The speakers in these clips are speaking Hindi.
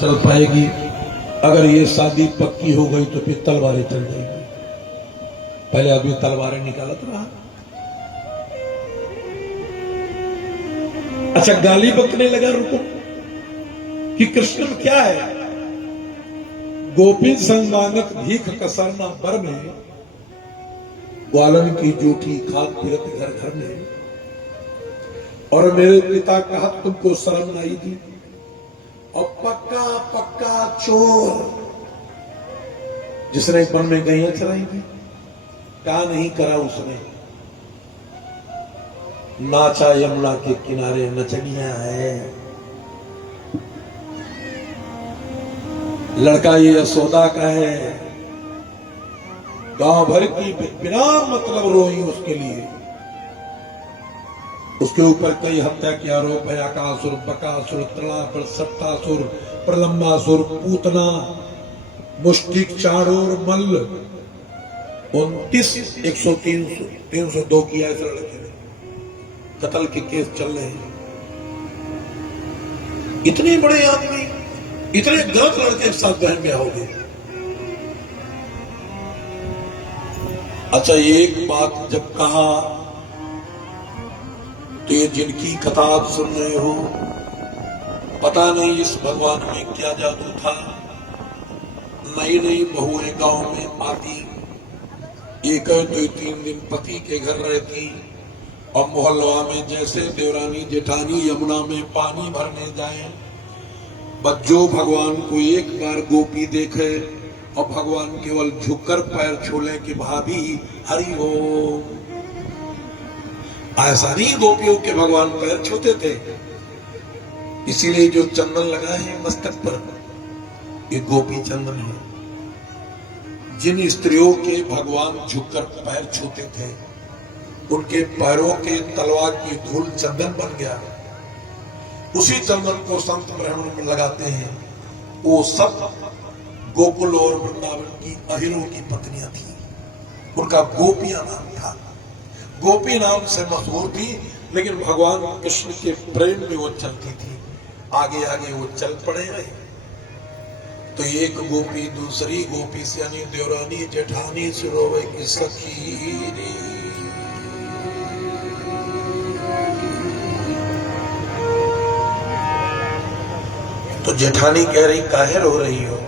चल पाएगी। अगर ये शादी पक्की हो गई तो फिर तलवारें चल जाएगी। पहले अभी तलवारें निकालत रहा। अच्छा, गाली बकने लगा रुको कि कृष्ण में क्या है। गोपी संग मांगत भीख कसरना बर में, ग्वालन की जूठी खाद फिरत घर घर में। और मेरे पिता कहा तुमको शर्म नहीं दी, और पक्का पक्का चोर जिसने वन में गैया चलाई थी, क्या नहीं करा उसने। नाचा यमुना के किनारे नचनिया है, लड़का ये यशोदा का है। गांव भर की बिना मतलब रोई उसके लिए। उसके ऊपर कई हत्या के आरोप है। अकासुर, बकासुर, तृणासुर, सट्टासुर, प्रलंबासुर, पूतना, मुष्टिक, चाणूर, मल्ल 29 302 किया इस लड़के ने। कत्ल के केस चल रहे हैं। इतने बड़े आदमी, इतने गलत लड़के के साथ बहन ब्याह हो गए। अच्छा, एक बात जब कहा तो ये जिनकी कथा आप सुन रहे हो, पता नहीं इस भगवान में क्या जादू था। नई नई बहुएं गांव में आती, एक दो तीन दिन पति के घर रहती, और मोहल्ला में जैसे देवरानी जेठानी यमुना में पानी भरने जाए, बच्चों भगवान को एक बार गोपी देखे और भगवान केवल झुककर पैर छोले कि भाभी हरि ओम। ऐसा नहीं गोपियों के भगवान पैर छूते थे। इसीलिए जो चंदन लगाए हैं मस्तक पर, ये गोपी चंदन है। जिन स्त्रियों के भगवान झुककर पैर छूते थे, उनके पैरों के तलवार की धूल चंदन बन गया। उसी चंदन को संत ब्राह्मण में लगाते हैं। वो सब गोकुल और वृंदावन की अहिरों की पत्नियां थी। उनका गोपियां नाम था। गोपी नाम से मशहूर थी, लेकिन भगवान कृष्ण के प्रेम में वो चलती थी। आगे आगे वो चल पड़े रहे। तो एक गोपी दूसरी गोपी से, यानी देवरानी जेठानी से रोवे की सखी रे। तो जेठानी कह रही काहे रो रही हो।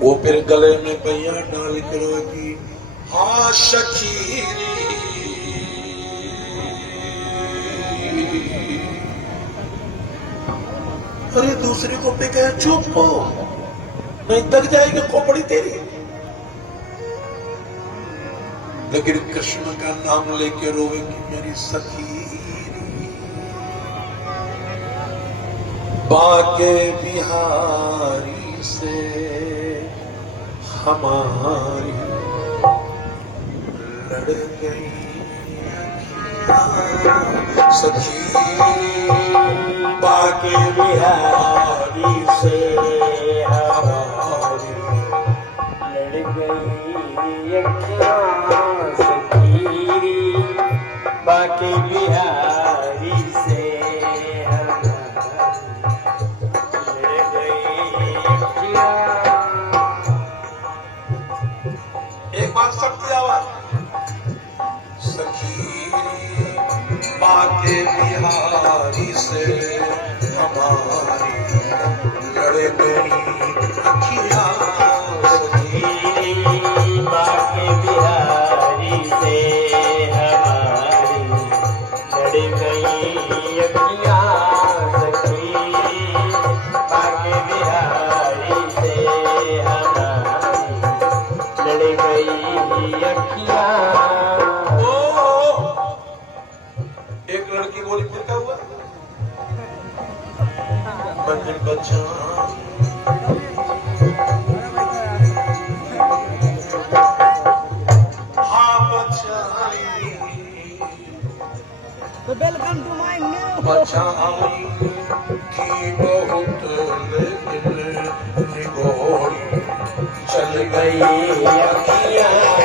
वो फिर गले में पैया डाल कर रोगी, हाँ सखी रे। अरे दूसरे को पे कहे चुप हो, नहीं तक जाएगी खोपड़ी तेरी। लेकिन कृष्ण का नाम लेके रोवेगी मेरी सखी। बाके बिहारी से हमारी लड़ गई सखी। बाके बिहारी से हमारी लड़ गई अखियाँ सखी। बाके बिहारी से बाके बिहारी से हमारी लड़ गई अखियाँ सखी। बाके बिहारी से हमारी लड़ गई अखियाँ सखी। बाके बिहारी से हमारी लड़ गई अखियाँ। एक लड़की बोली फिर क्या हुआ। मंदिर बच्चा हाँ बचाई, वेलकम टू माय न्यू बचाई थी बहुत, लेकिन निगोरी चल गई अखियाँ